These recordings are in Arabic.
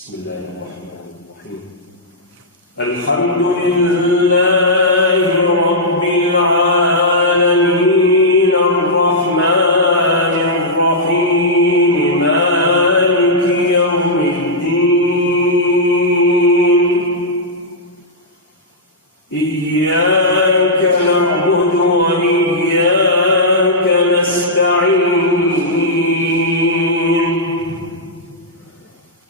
بسم الله الرحمن الرحيم. الحمد لله رب العالمين الرحمن الرحيم مالك يوم الدين إياك نعبد وإياك نستعين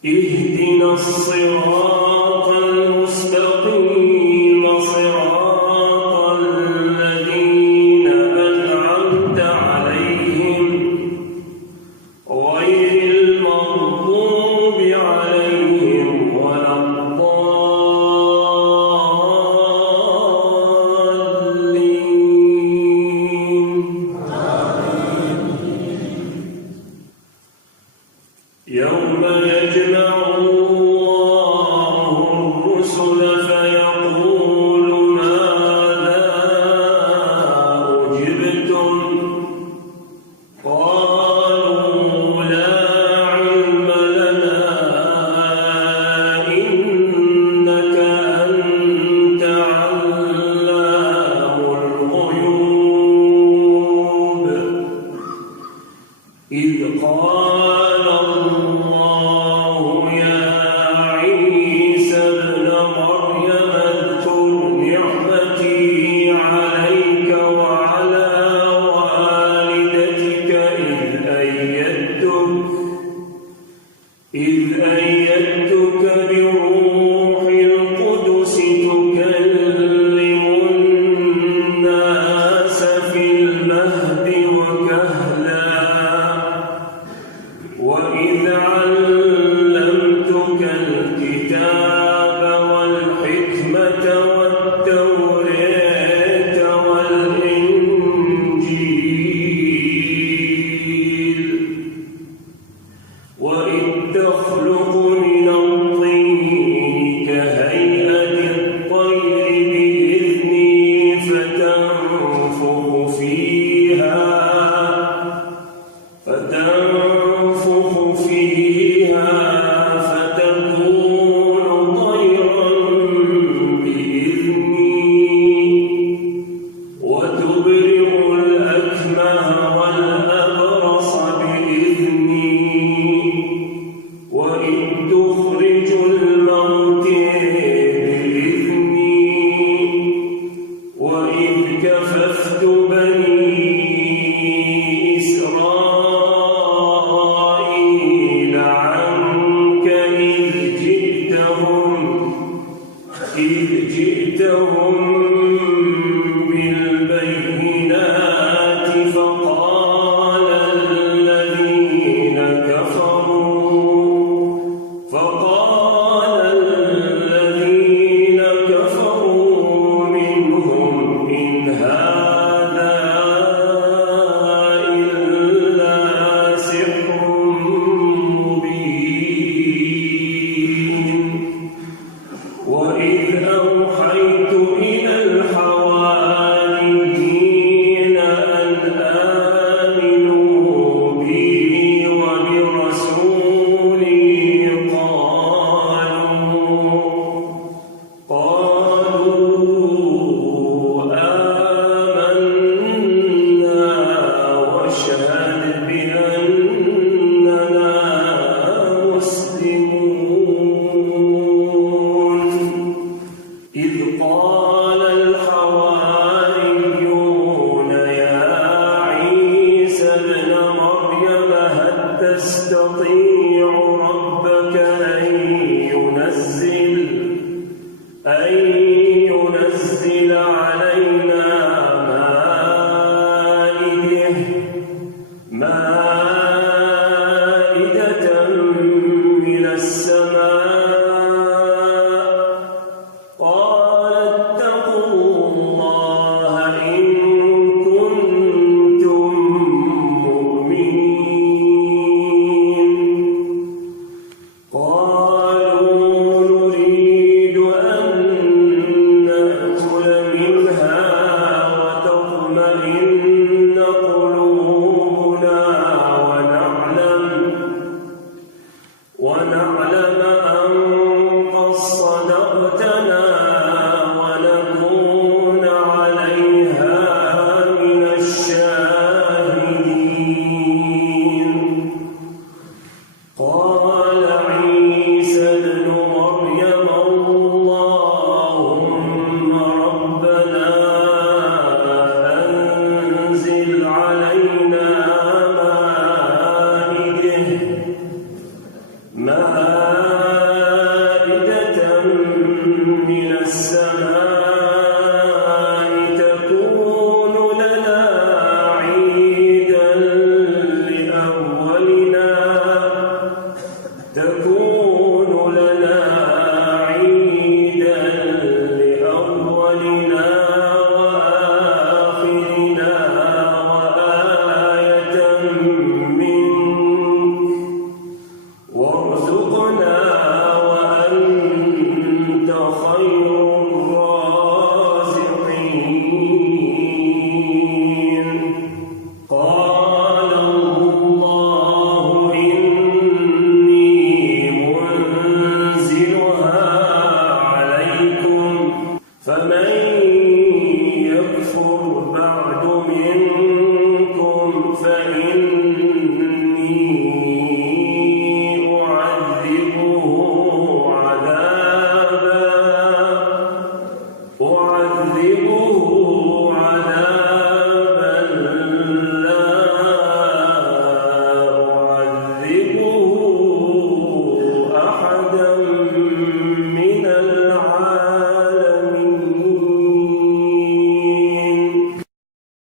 اهدنا الصراط المستقيم صراط الذين أنعمت عليهم غير المغضوب عليهم ولا الضالين. يوم يجمع فيقول ماذا أجبتم قالوا لا علم لنا إنك أنت علام الغيوب إذ قال الله يا عيسى ابن مريم اذكر نعمتي عليك وعلى والدتك إذ أيدتك بروح القدس تكلم الناس في المهد وكهلا وإذ علمتك الكتاب والحكمة والتوراة والإنجيل وإذ تخلق من الطين كهيئة الطير بإذني فتنفخ فيها فتكون طيرا بإذني وتبرئ الأكمه والأبرص بإذني وإذ تخرج الموتى بإذني وإذ كففت بني إسرائيل عنك إذ جئتهم بالبينات فقال الذين كفروا منهم إن هذا إلا سحر مبين وإذ أوحيت إلى الحواريين أن آمنوا بي وبرسولي قالوا آمنا واشهد بأننا مسلمون إذ قال الحواريون يا عيسى ابن مريم هل تستطيع ربك أن ينزل علينا مائدة من السماء قال اتقوا الله إن كنتم مؤمنين قالوا نريد أن نأكل منها وتطمئن قلوبنا ونعلم أن مائدة من السماء تكون لنا عيدا لأولنا وآخرنا وآية منك وارزقنا